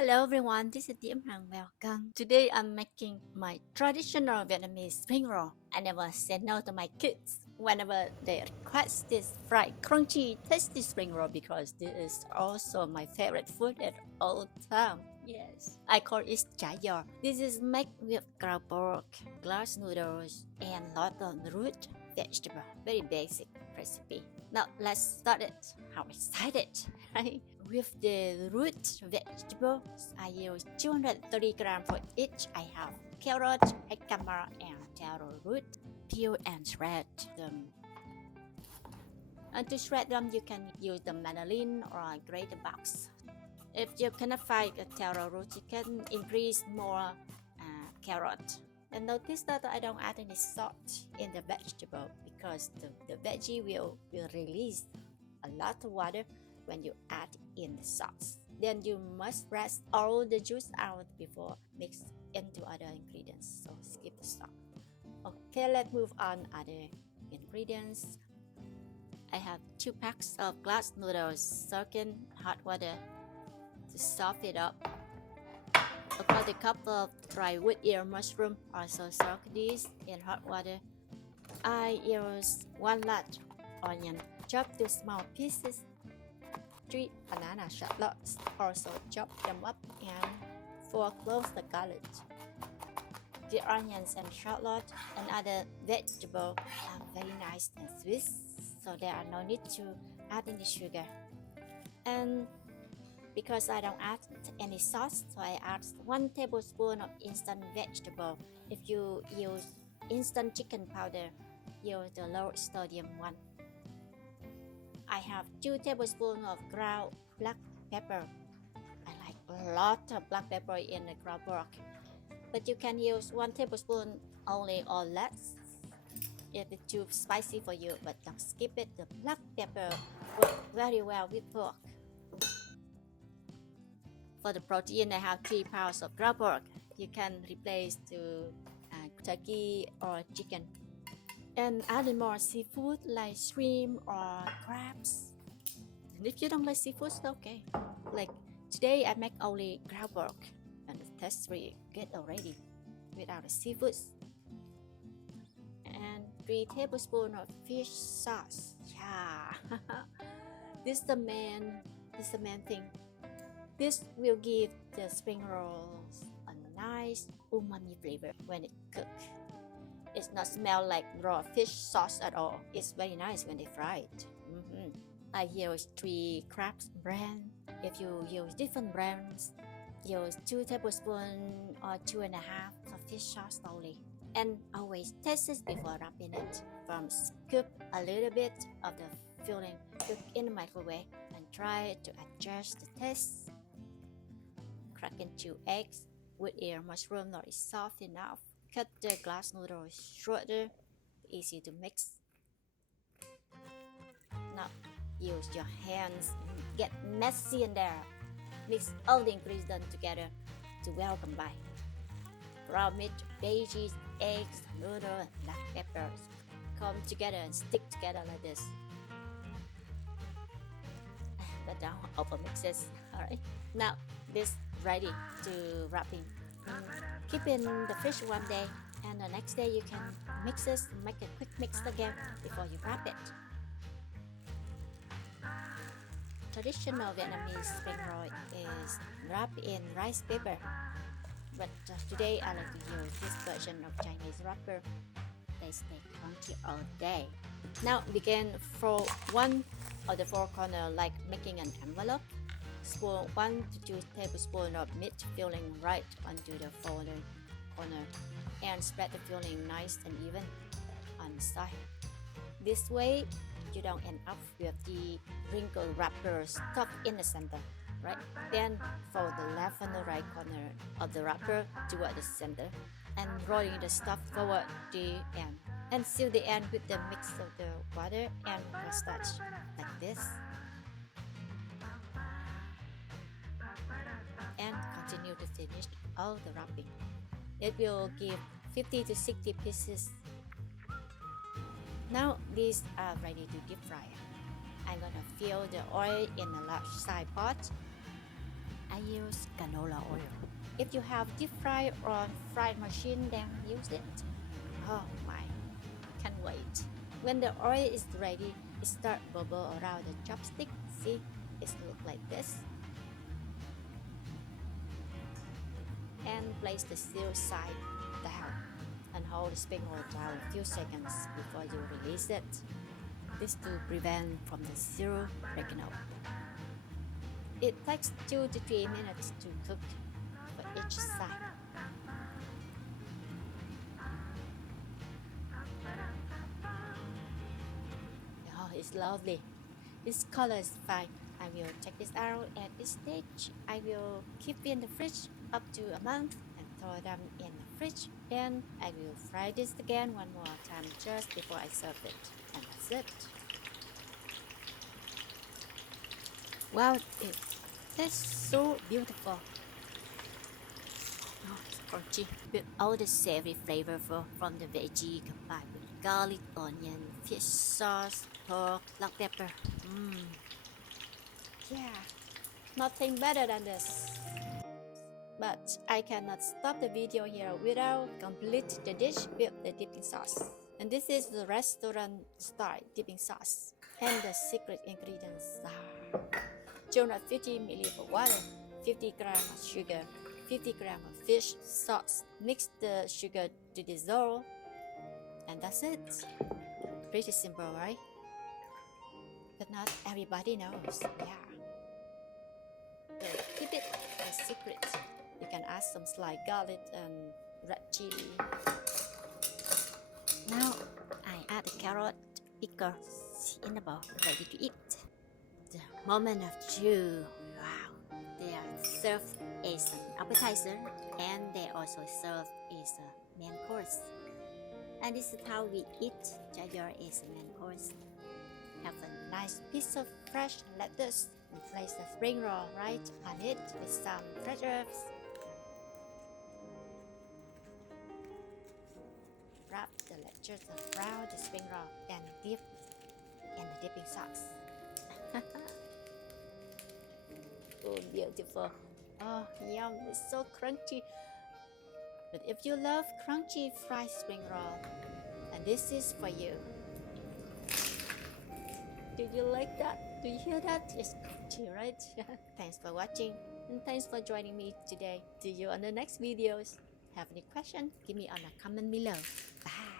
Hello everyone, this is Diễm Hằng. Welcome. Today I'm making my traditional Vietnamese spring roll. I never say no to my kids whenever they request this fried, crunchy, tasty spring roll because this is also my favorite food at all time. Yes, I call it Chagio. This is made with ground pork, glass noodles, and lot of root vegetable. Very basic recipe. Now let's start it. How excited, right? With the root vegetables, I use 230 grams for each. I have carrot, jicama, and taro root. Peel and shred them. And to shred them, you can use the mandolin or a grater box. If you cannot find a taro root, you can increase more carrot. And notice that I don't add any salt in the vegetable because the veggie will release a lot of water when you add in the sauce. Then you must press all the juice out before mix into other ingredients. So skip the salt. Okay, let's move on other ingredients. I have 2 packs of glass noodles soaked in hot water to soften it up. About a cup of dry wood ear mushroom, also soak these in hot water. I use 1 large onion chopped to small pieces. 3 banana shallots, also chop them up, and 4 cloves of garlic. The onions and shallot and other vegetables are very nice and sweet, so there are no need to add any sugar. And because I don't add any sauce, so I add 1 tablespoon of instant vegetable. If you use instant chicken powder, use the low sodium one. I have 2 tablespoons of ground black pepper. I like a lot of black pepper in the ground pork, but you can use 1 tablespoon only or less if it's too spicy for you, but don't skip it. The black pepper works very well with pork. For the protein, I have 3 pounds of ground pork. You can replace to turkey or chicken. And add more seafood like shrimp or crabs. And if you don't like seafood, it's okay. Like today I make only ground pork and it tastes really good already without the seafoods. And 3 tablespoons of fish sauce. Yeah, this is the main thing. This will give the spring rolls a nice umami flavor when it cooks. It's not smell like raw fish sauce at all. It's very nice when they fry it. I use 3 crabs brand. If you use different brands, use 2 tablespoons or 2.5 of fish sauce only. And always taste it before wrapping it. From scoop a little bit of the filling, cook in the microwave, and try to adjust the taste. Crack in 2 eggs. Wood ear mushroom not is soft enough. Cut the glass noodles shorter, easy to mix. Now use your hands, get messy in there. Mix all the ingredients together to well combine. Raw meat, veggies, eggs, noodles, and black peppers come together and stick together like this. But don't over mix it. Alright. Now this ready to wrapping. Keep in the fridge one day, and the next day you can mix this, make a quick mix again before you wrap it. Traditional Vietnamese spring roll is wrapped in rice paper, but today I like to use this version of Chinese wrapper. They stay crunchy all day. Now begin for one of the 4 corners like making an envelope. Spoon 1 to 2 tablespoons of meat filling right onto the corner and spread the filling nice and even on the side. This way you don't end up with the wrinkled wrapper stuck in the center, right? Then fold the left and the right corner of the wrapper toward the center and rolling the stuff toward the end, and seal the end with the mix of the water and cornstarch like this. And continue to finish all the wrapping. It will give 50 to 60 pieces. Now these are ready to deep fry. I'm gonna fill the oil in a large size pot I use canola oil. If you have deep fry or fried machine, then use it. Oh my, can't wait. When the oil is ready, it starts bubble around the chopstick. See, it looks like this. And place the zero side down and hold the spring roll down a few seconds before you release it. This to prevent from the zero breaking out. It takes 2 to 3 minutes to cook for each side. Oh, it's lovely. This color is fine. I will take this out at this stage. I will keep in the fridge up to a month and throw them in the fridge. Then I will fry this again one more time just before I serve it. And that's it. Wow, it tastes so beautiful. Oh, it's crunchy with all the savory flavor from the veggie combined with garlic, onion, fish sauce, pork, black pepper. Yeah, nothing better than this. But I cannot stop the video here without complete the dish with the dipping sauce. And this is the restaurant style dipping sauce. And the secret ingredients are 250 ml of water, 50 grams of sugar, 50 grams of fish sauce. Mix the sugar to dissolve. And that's it. Pretty simple, right? But not everybody knows. Yeah. So keep it a secret. You can add some sliced garlic and red chili. Now I add the carrot pickles in the bowl, ready to eat. The moment of truth. Wow! They are served as an appetizer, and they also serve as a main course. And this is how we eat chagio as a main course. Have a nice piece of fresh lettuce and place the spring roll right on it with some fresh herbs. Wrap the lettuce around the spring roll and dip in the dipping sauce. Oh, beautiful. Oh, yum, it's so crunchy. But if you love crunchy fried spring roll, then this is for you. Do you like that? Do you hear that? It's crunchy, right? Thanks for watching and thanks for joining me today. See you on the next videos. Have any question? Give me on a comment below. Bye.